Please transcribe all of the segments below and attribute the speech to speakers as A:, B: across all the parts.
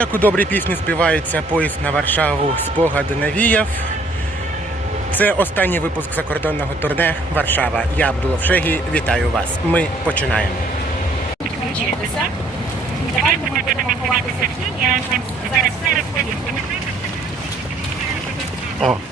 A: Як у добрій пісні співається поїзд на Варшаву спогади навіяв. Це останній випуск закордонного турне Варшава. Я Абдулов Шегі. Вітаю вас. Ми починаємо.
B: Давайте ми будемо ховатися в тіні, я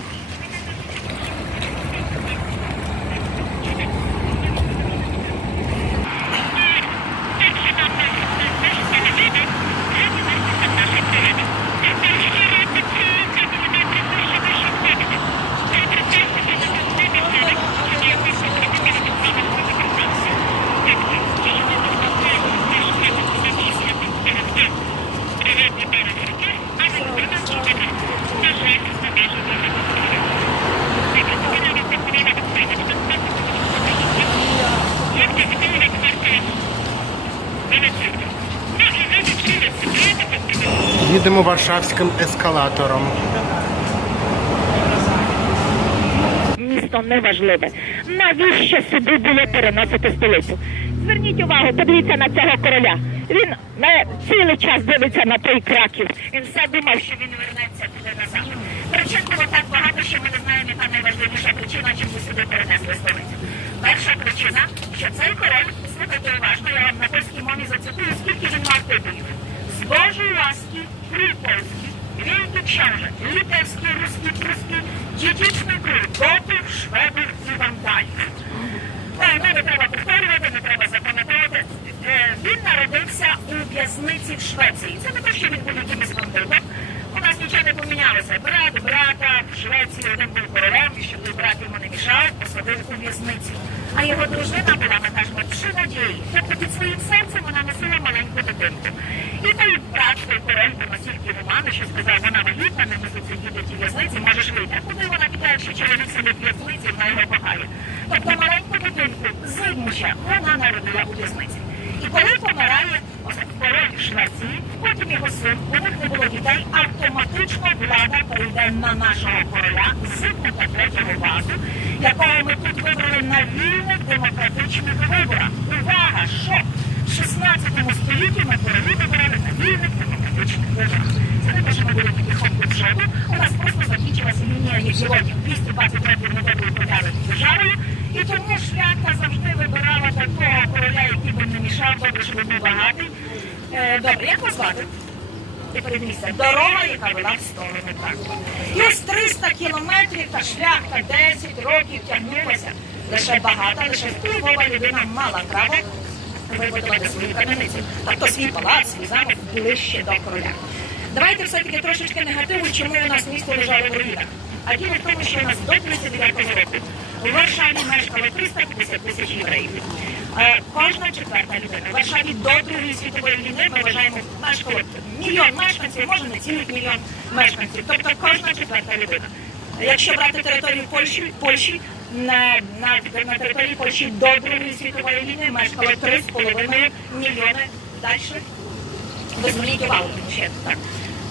A: варшавським ескалатором.
B: Місто неважливе. Навіщо сюди було переносити столицю? Зверніть увагу, подивіться на цього короля. Він на цілий час дивиться на той краків. Він все думав, що він вернеться туди назад. Причин було так багато, що ми не знаємо, яка найважливіша причина, чому сюди перенесли столицю. Перша причина, що цей король, слухайте уважно, я вам на польській мові зацитую, скільки він мав титулів. З Божої ласки, ruski, pruski, dziedziczny król, gotów, szwedów i wandalów. Е, Ну, не треба повторювати, не треба запам'ятовувати. Е, Він народився у в'язниці в Швеції. Це не те, що він був якимось бандитом. У нас нічого не помінялося. Брат, брата в Швеції один був королем, і щоб той брат йому не мішав, посадив у в'язницю. А його дружина була, кажемо, пши надії. Тобто під своїм серцем вона носила маленьку дитинку. І той брат, той король настільки гуманний, що сказав, вона вагітна, не мусить сидіти в тій в'язниці, можеш вийти. Куди вона піде, якщо чоловік сидить в в'язниці, вона його кохає. Тобто маленьку дитинку зимуча вона народила у в'язниці. І коли помирає король Швеції, потім його син, у них не було дітей, автоматично влада перейде на нашого короля, зикнута третього вазу, якого ми тут вибрали на вільних демократичних виборах. Увага, що в 16 столітті ми королі вибирали на вільних демократичних виборах. Це не те, що ми були такі хопки в шоу, у нас просто закінчилася лінія єгілотів 220 років ми були пов'язані з державою, і тому шляхта завжди вибирала такого короля, який би не мішав, добре, щоб був багатий. Е, добре, як вас звати? Дорога, яка вела в сторону. І ось 300 кілометрів та шляхта 10 років тягнулася. Лише багата, лише впливова людина мала право вибудувати свою кам'яницю. Тобто свій палац, свій замок ближче до короля. Давайте все-таки трошечки негативу, чому у нас місто лежало в руїнах. А діло в тому, що у нас до 39-го року у Варшаві мешкало 350 тисяч євреїв. Е, Кожна четверта людина. В Варшаві світової війни ми вважаємо мешкало мільйон мешканців, може не цілий мільйон мешканців. Тобто кожна четверта людина. Якщо брати територію Польщі, Польщі на, на, на території Польщі до Другої світової війни мешкало 3,5 мільйони. Далі ви зверніть увагу, що так.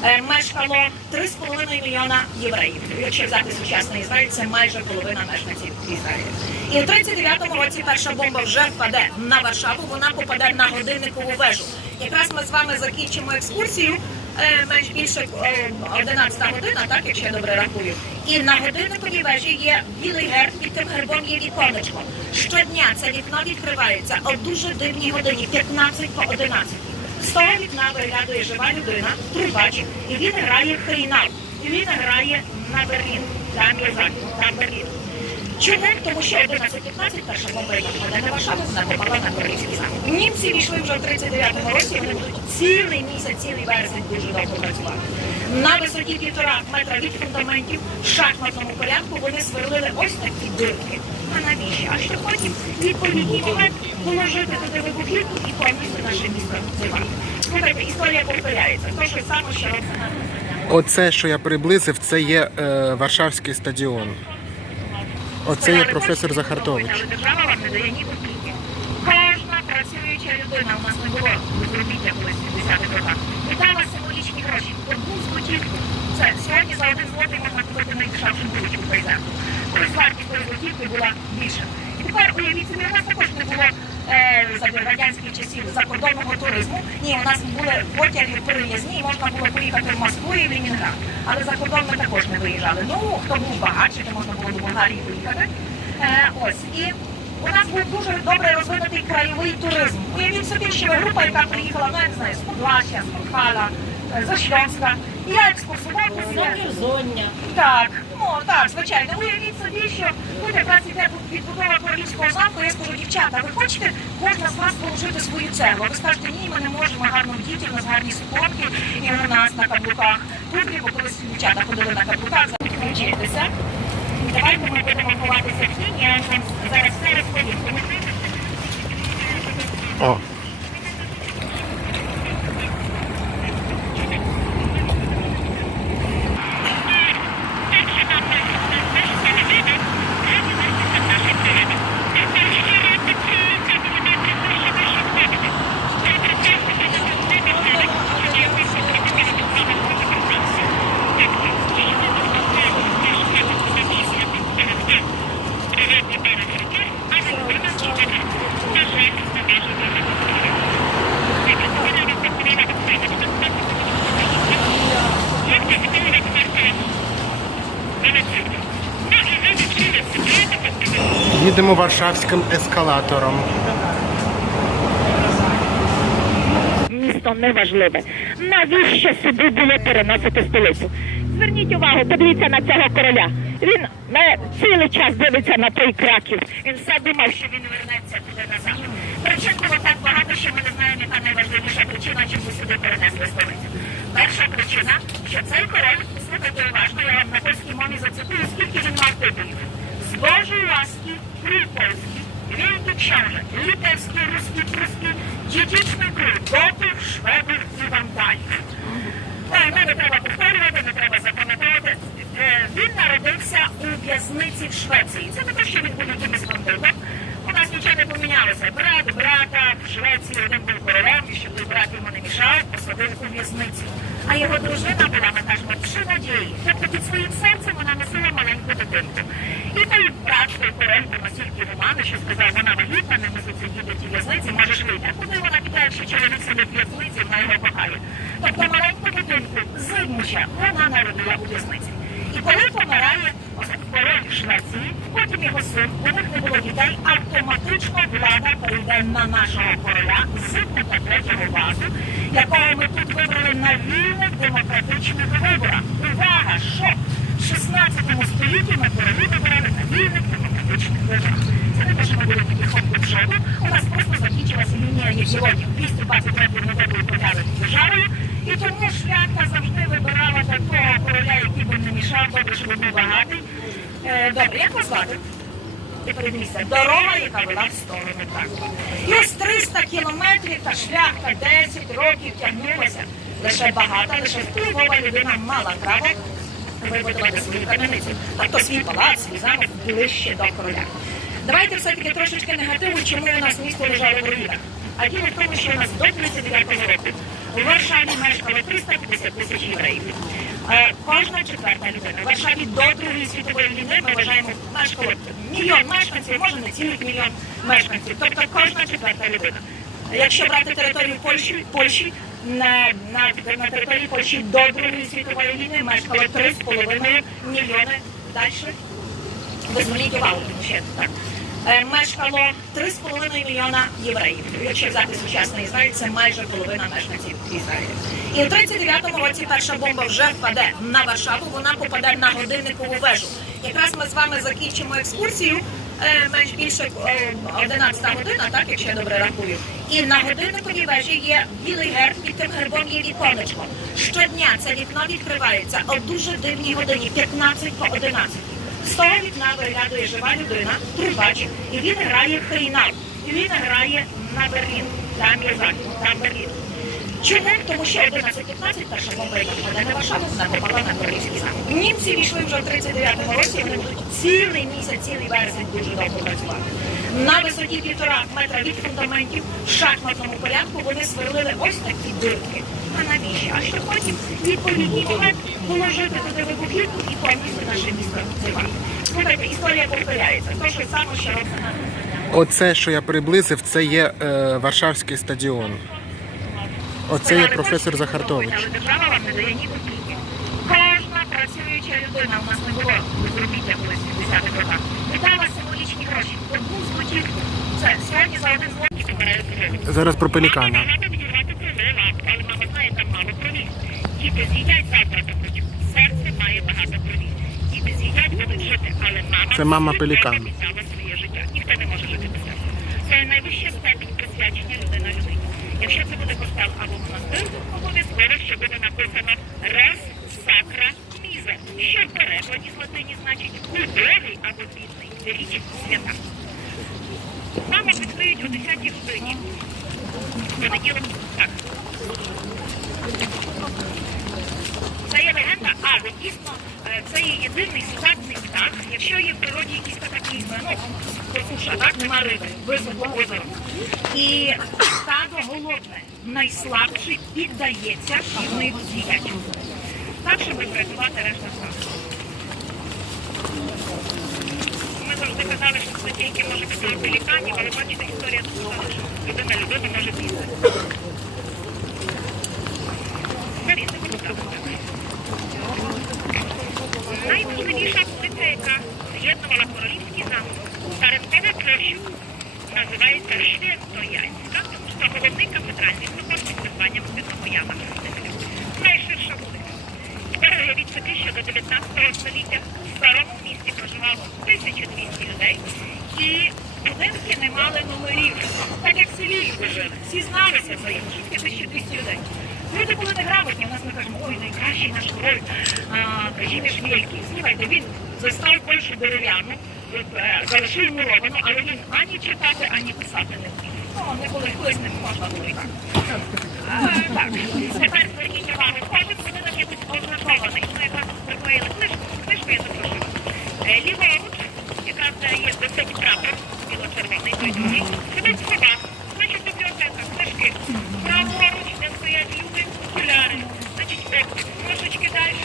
B: Е, Мешкало 3,5 мільйона євреїв. Якщо взяти сучасний Ізраїль, це майже половина мешканців Ізраїля. І в 39-му році перша бомба вже впаде на Варшаву, вона попаде на годинникову вежу. Якраз ми з вами закінчимо екскурсію. е, Менш більше е, 11 година, так якщо я добре рахую. І на годинниковій вежі є білий герб, під тим гербом є віконечко. Щодня це вікно відкривається о дуже дивній годині, 15 по 11. З того вікна виглядає жива людина, трубач, і він грає хрінал. І він грає на Берлін. Там Берлін. Чому? Тому що 11-15 перша бомба, яка впаде на Варшаву, вона попала на Королівський замок. Німці війшли вже в 39-му році, вони будуть цілий місяць, цілий вересень дуже довго працювати. На висоті півтора метра від фундаментів в шахматному порядку вони сверлили ось такі дирки. А навіщо? А що потім відповідні випадки, положити туди вибухівку і поїсти наше місто зима. Ну, історія повторяється. Те, що саме ще.
A: Оце, що я приблизив, це є е, Варшавський стадіон. Оце є професор Захартович.
B: Держава вам не дає ні копійки. Кожна працююча людина у нас не було безробіття колись 50-х роках. Вітала символічні гроші. Одну з
C: бутів
B: це сьогодні за один злотий можна купити найдешевшу булочку в Колись вартість безробітки була більша. Тепер уявіть собі, у нас також не було е, радянських часів закордонного
C: туризму. Ні, у нас були потяги приїзні, і можна було поїхати в Москву і в Ленінград. Але за кордон ми також не виїжджали. Ну, хто був багатший, то можна було до Болгарії поїхати. Е, ось. І у нас був дуже добре розвинутий краєвий туризм. Уявіть собі, що група, яка приїхала, ну я не знаю, з Подваща, з Мурхала, е, з Ошльонська. Я
D: екскурсовод.
C: Так ну так, звичайно. Уявіть собі, що тут якраз іде відбудова королівського замку. Я скажу, дівчата, ви хочете кожна з вас положити свою цеглу? Ви скажете, ні, ми не можемо гарно вдіти, у нас гарні суконки, і у нас на каблуках туфлі, бо колись дівчата ходили на каблуках, зараз вчитися.
B: Давайте ми будемо ховатися в тіні, я зараз все розповім.
A: О, варшавським ескалатором.
B: Місто неважливе. Навіщо сюди було переносити столицю? Зверніть увагу, подивіться на цього короля. Він на цілий час дивиться на той краків. Він все думав, що він вернеться туди назад. Причин було так багато, що ми не знаємо, яка найважливіша причина, чому сюди перенесли столицю. Перша причина, що цей король, слухайте уважно, я вам на польській мові зацитую, скільки він мав титулів. З Божої ласки, ruski, pruski, dziedziczny król, gotów, szwedów i wandalів. Е, Ну, не треба повторювати, не треба запам'ятати. Е, Він народився у в'язниці в Швеції. Це не те, що він був якимось бандитом. У нас нічого не помінялося. Брат, брата в Швеції один був королем, і щоб той брат йому не мішав, посадив у в'язницю. А його дружина була, ми кажемо, надії. Тобто під своїм серцем вона носила маленьку дитинку. І той король був настільки гуманний, що сказав, вона вагітна, не мусить сидіти в тій в'язниці, можеш вийти. А Куди вона піде, якщо чоловік сидить в в'язниці, вона його кохає. Тобто маленьку дитинку, зимуча, вона народила у в'язниці. І коли помирає король Швеції, потім його син, у них не було дітей, автоматично влада перейде на нашого короля з третього вазу, якого ми тут вибрали на вільних демократичних виборах. Увага, що в 16 столітті ми королі вибирали на вільних демократичних виборах. Це не те, що ми були такі хопки в шоу, у нас просто закінчилася лінія. 220 років ми вибрали управляли державою, і тому шляхта завжди вибирала такого короля, який би не мішав, добре, що був багатий. Е, добре, як вас звати? Ти дорога, яка вела в сторону Кракова. І ось 300 кілометрів та шляхта 10 років тягнулася. Лише багата, лише впливова людина мала право вибудувати свою кам'яницю, тобто свій палац, свій замок ближче до короля. Давайте все-таки трошечки негативу, чому у нас місто лежало в руїнах. А діло в тому, що у нас до 39-го року у Варшаві мешкало 350 тисяч євреїв. Е, Кожна четверта людина. В Варшаві до Другої світової війни ми вважаємо мешкало мільйон мешканців, може не цілий мільйон мешканців. Тобто кожна четверта людина. Якщо брати територію Польщі, Польщі на, на, на території Польщі до Другої світової війни мешкало 3,5 мільйони. Далі ви зверніть увагу, тому так. Е, Мешкало 3,5 мільйона євреїв. Якщо взяти сучасний Ізраїль, це майже половина мешканців Ізраїля. І в 39-му році перша бомба вже впаде на Варшаву, вона попаде на годинникову вежу. Якраз ми з вами закінчимо екскурсію. е, Менш більше е, 11 година, так якщо я добре рахую. І на годинниковій вежі є білий герб, під тим гербом є віконечко. Щодня це вікно відкривається о дуже дивній годині, 15 по 11. Того вікна виглядає жива людина, трубач, і він грає хрінал. І він грає на Берлін. Там є захід, там Берлін. Чому? Тому що 11.15 перша бомба, яка впаде на Варшаву, вона попала на Королівський замок. Німці війшли вже в 39-му році, і вони будуть цілий місяць, цілий вересень дуже довго працювати. На висоті півтора метра від фундаментів в шахматному порядку вони сверлили ось такі дирки. А навіщо? А що потім відповідний момент положити туди вибухівку і повністю наше місто зривати. Слухайте, історія повторяється. То, що саме, що робиться
A: Оце, що я приблизив, це є е, Варшавський стадіон. Оце є професор Захартович.
C: Держава вам не дає ні копійки. Кожна працююча людина, у нас не було безробіття колись в 70-х роках. Віддала символічні гроші. Одну злотівку. Це сьогодні за один гривень.
A: Зараз про пелікана.
B: Але мама знає, там мало крові. Діти з'їдять завтра захочуть. Серце має багато крові. Діти з'їдять, будуть жити, але мама
A: Це мама
B: завжди
A: пелікан.
B: обіцяла своє життя. Ніхто не може жити без серця. Це найвища степінь присвячення людина людині. Якщо це буде костел або монастир, обов'язково, що буде написано «Рес сакра міза», що в перекладі з латині значить «убогий» або «бідний», річ свята. Мама відкриють о 10 годині. Понеділок, так. Це є легенда, але дійсно е, це є єдиний сусадний птах. Якщо є в природі якісь катаклізми, ну, посуша, так, нема риби, висохло озеро. І стадо голодне, найслабший піддається, і вони. Так, щоб врятувати решта стаду. Ми завжди казали, що це тільки може бути пеліканів, але бачите, історія доказала, що людина людина може бігти. Найважливіша вулиця, яка з'єднувала королівський замок та ринкову площу, називається Святоянська, собор під названням Святого Яна Хрестителя. Найширша вулиця. Уявіть собі, що до 19 століття в старому місті проживало 1200 людей, і будинки не мали номерів, так як в селі люди жили. Всі зналися за їх, 1200 людей. Люди були неграмотні, у нас ми кажемо, ой, найкращий наш король Казіміш Вільський. Слухайте, він застав Польщу дерев'яну, е, залишив муровану, але він ані читати, ані писати не вмів. Тепер зверніть увагу, кожен будинок якось ознакований. Ми якраз приклеїли книжку, книжку я є висить прапор, біло-червоний, той другий, сидить сова, значить бібліотека, книжки. Праворуч, де стоять люди, окуляри, значить трошечки далі,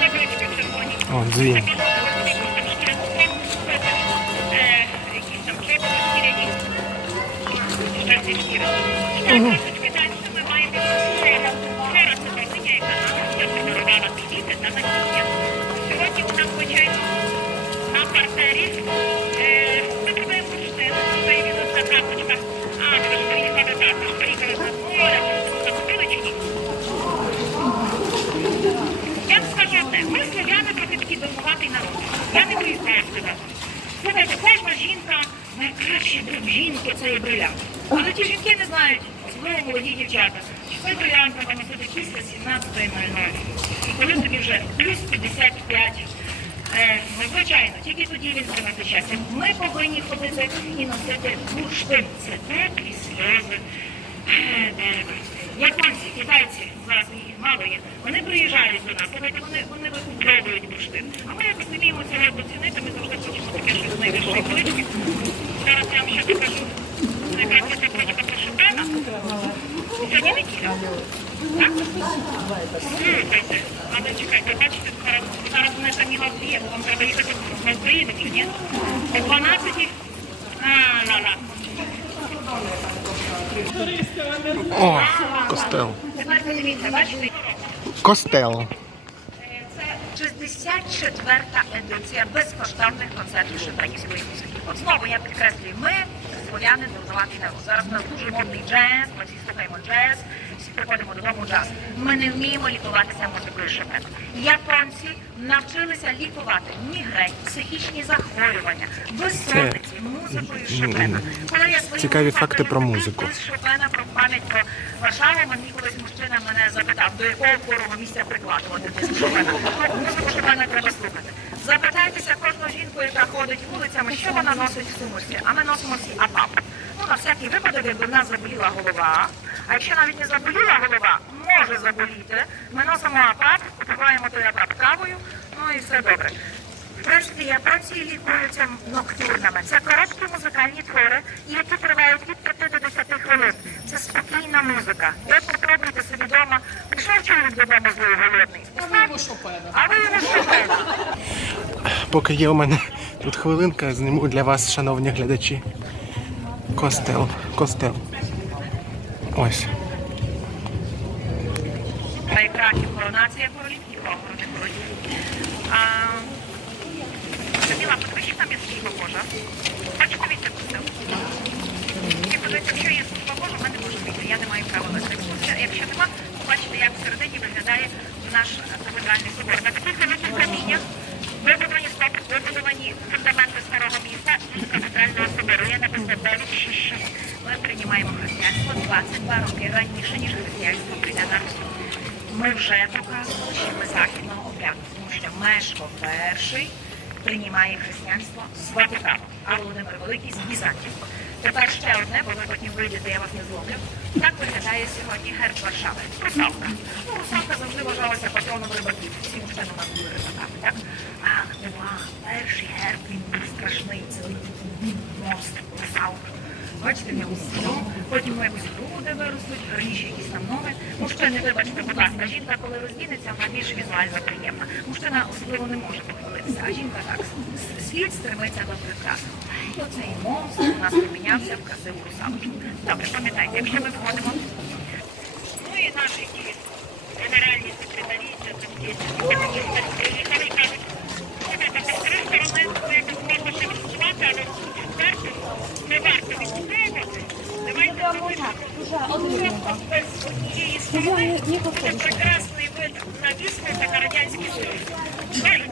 B: таблички червоні. Слухайте, кожна жінка, найкращий друг жінки це є брилянт. Але ті жінки не знають, особливо молоді дівчата, цей брилянт треба носити після 17.00. І коли тобі вже плюс 55. Е, ну, звичайно, тільки тоді він принесе щастя. Ми повинні ходити і носити бурштин. Це теплі сльози е, дерева. Японці, китайці, зараз їх мало є, вони приїжджають до нас, слухайте, вони, вони викуповують бурштин. А ми якось не вміємо цього доцінити, ми завжди хочемо таке щось найвищої політики. Зараз я вам ще покажу. О 12 а, ла-ла.
A: О, костел.
C: Тепер подивіться, бачите?
A: Костел.
C: Це 64-та едиція безкоштовних концертів шотландської музики. От знову я підкреслюю, ми слов'яни дурнуватий народ. Зараз у нас дуже модний джаз, ми всі слухаємо джаз, всі приходимо додому джаз. Ми не вміємо лікуватися музикою Шопена. Японці навчилися лікувати мігрень, психічні захворювання, безсонниці музикою Шопена. Коли я своїм
A: Цікаві факти про музику.
C: «Ти з Шопена про пам'ять про Варшаву, мені колись мужчина мене запитав, до якого хорого місця прикладувати музику Шопена треба слухати. Запитайтеся кожну жінку, яка ходить вулицями, що вона носить в сумочці. А ми носимо всі АПАП. Ну, на всякий випадок, якби в нас заболіла голова. А якщо навіть не заболіла голова, може заболіти. Ми носимо АПАП, попиваємо той АПАП кавою, ну і все добре. Принципі, японці лікуються ноктюрнами. Це короткі музикальні твори, які тривають від 5 до 10 хвилин. Це спокійна музика. Ви попробуйте собі вдома. Прийшов чоловік додому злий голодний. А ви йому Шопена.
A: Поки є у мене тут хвилинка, зніму для вас, шановні глядачі. Костел. Костел. Ось.
B: краків, коронація королів і похорони королів. А, Людмила, подивись, там є служба Божа. Хочете війти костел? І подивіться, якщо служба Божа, ми не можемо війти. Я не маю права вести екскурсію. Якщо нема, побачите, як всередині виглядає наш кафедральний собор. На таких великих каміннях вибудовані стопи, вибудовані фундаменти старого міста і кафедрального собору. Я написано 966. Ми приймаємо християнство 22 роки раніше, ніж християнство прийде на Русь. Ми вже показували, що ми західного обряду, тому що Мешко перший приймає християнство з Ватикану, а Володимир Великий з Візантії. Тепер ще одне, бо ви потім вийдете, я вас не зловлю. Так виглядає сьогодні герб Варшави. Русалка. Ну, русалка завжди вважалася патроном рибаків. Всі мужчини у нас були рибаками, так? Але нема. Перший герб він був страшний, цілий такий мост, русалка. Бачите, в нього сіно, потім якось груди виростуть, раніше якісь там ноги. Мужчини, вибачте, будь ласка, жінка, коли роздінеться, вона більш візуально приємна. Мужчина особливо не може похвалитися, а жінка так. Світ стремиться до прекрасного. І оцей монстр у нас помінявся в красиву русалочку. Добре, пам'ятайте, якщо ми входимо. Ну і наші ті генеральні секретарі, це такі приїхали і кажуть, слухайте, з три сторони якось можна ще відчувати, але варто, не варто відчувати. Буде прекрасний вид на Вісну та на Радянський Союз.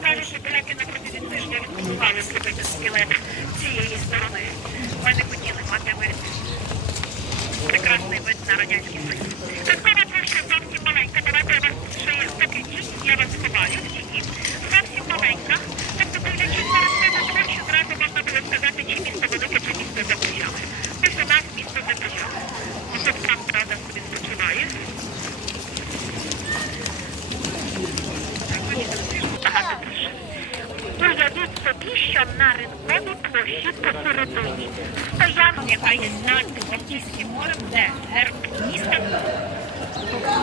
B: Кажуть, що поляки на протязі тижня відбудували слухайте скелет цієї сторони. Ми не хотіли мати вид. Прекрасний вид на Радянський Союз. Такова трошки зовсім маленька. Давайте я вас ще є такий я вас ховаю в тіні. Зовсім маленька. Тобто, дивлячись на рослину, тому що зразу можна було сказати, чи місто велике, чи місто Запоріжжя. Ось у нас місто Запоріжжя. Ось там, правда, собі спочиває. Багато більше. Уявіть собі, на ринковій площі посередині стояв, яка є над Балтійським морем, де герб міста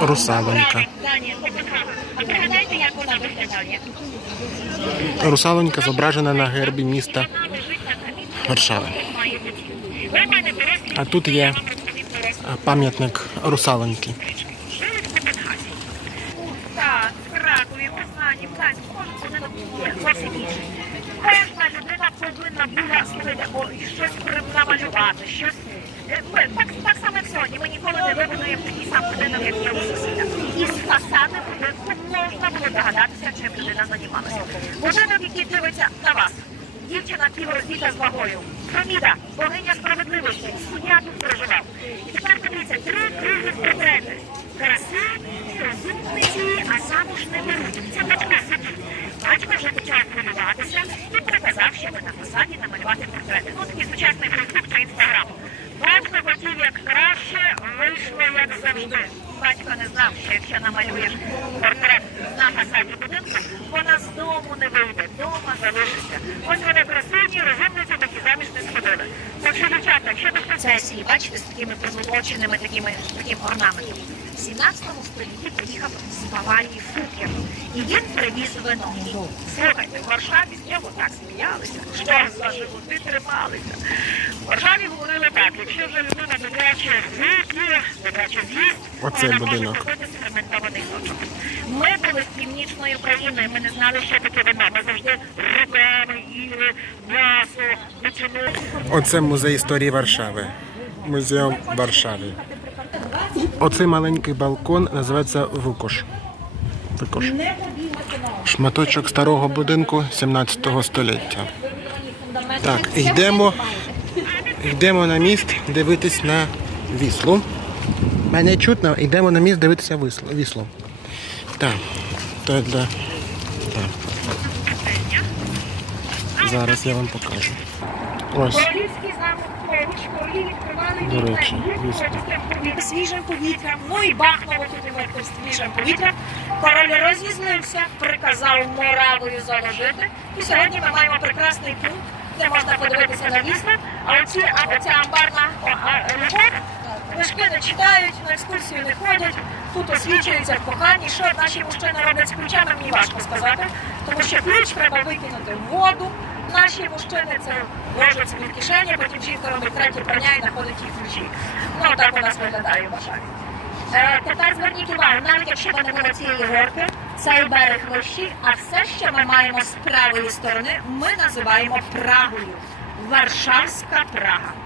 A: Русалонька.
B: А пригадайте, як вона виглядає?
A: Русалонька зображена на гербі міста. Варшави. А тут є пам'ятник русалоньки.
B: Жили в Копенгагені. Так, в Кракові, в Казані, в Гданську, кожен будинок є зовсім інший. Кожна людина повинна була слухайте, о, щось намалювати, щось. Е, ми- Так, так само як сьогодні. Ми ніколи не вибудуємо такий сам будинок, як є у сусіда. Із фасади будинку можна було догадатися, чим людина займалася. Будинок, який дивиться на вас. Дівчина півроздіта з вагою. Феміда, богиня справедливості, суддя тут проживав. І тепер подивіться, три круги портрети. Краса, розумниці, а замуж не беруть. Це батько сидить. Батько вже почав хвилюватися і приказав, щоб на фасаді намалювати портрети. Ну, такий сучасний фейсбук чи інстаграм. Батько хотів як краще, вийшло як завжди. Батько не знав, що якщо намалюєш портрет на фасаді будинку, вона з дому не вийде, дома залишиться. Ось вони красуні, розумниці, такі заміж не сходили. Так що, дівчата, якщо до процесії, бачите, з такими позолоченими такими таким орнаментом. В 17 столітті приїхав з Баварії Фукер. І він привіз вино. Слухайте, в Варшаві з нього так сміялися, що за животи трималися. В Варшаві говорили так, якщо вже людина добряче вип'є, добряче з'їсть,
A: Оце
B: вона може
A: будинок.
B: зробити сочок. Ми були з північної України, ми не знали, що таке вино. Ми завжди руками їли м'ясо, ветчину.
A: Оце музей історії Варшави. Музеум Варшави. Оцей маленький балкон називається Вукош. Також шматочок старого будинку 17 століття. Так, йдемо, йдемо на міст дивитись на віслу. Мене чутно, йдемо на міст дивитися вісло. вісло. Так, то для. Так. Зараз я вам покажу. Ось. До речі,
B: свіжим повітрям. Ну і бахнуло тут свіжим повітрям. Король розізлився, приказав моравою заложити. І сьогодні ми маємо прекрасний пункт, де можна подивитися на вісну. А оця амбарна о, а, любов, книжки не читають, на екскурсію не ходять. Тут освічуються в коханні. Що наші мужчини роблять з ключами, мені важко сказати, тому що ключ треба викинути в воду. Наші мужчини це ложать собі в кишені, потім жінка робить третє прання і знаходить їх ключі. Ну так у нас виглядає Варшаві. Е, Тепер зверніть увагу, навіть якщо б не було цієї горки, цей берег вищий, а все, що ми маємо з правої сторони, ми називаємо Прагою. Варшавська Прага.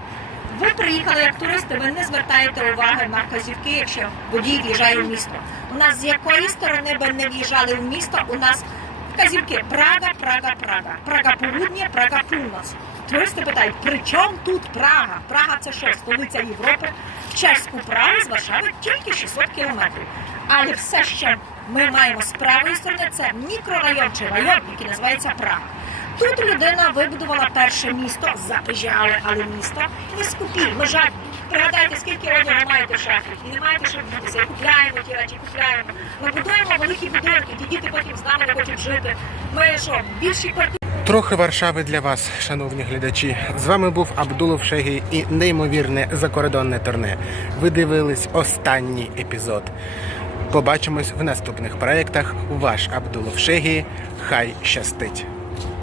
B: Ви приїхали як туристи, ви не звертаєте уваги на вказівки, якщо водій в'їжджає в місто. У нас з якої сторони би не в'їжджали в місто, у нас вказівки Прага, Прага, Прага. Прага Полудня, Прага Півноч. Туристи питають, при чому тут Прага? Прага це що, столиця Європи? В чеську Прагу з Варшави тільки 600 кілометрів. Але все, що ми маємо з правої сторони, це мікрорайон чи район, який називається Прага. Тут людина вибудувала перше місто, запежали, але місто не скупі. Ми жадні. Пригадайте, скільки одягу маєте в шафі, і не маєте що вдітися. І купляємо ті речі, купляємо. Ми будуємо великі будинки, ті діти потім з нами хочуть жити. Ми що, більші квартири.
A: Трохи Варшави для вас, шановні глядачі. З вами був Абдулов Шегі і неймовірне закордонне турне. Ви дивились останній епізод. Побачимось в наступних проєктах. Ваш Абдулов Шегі. Хай щастить!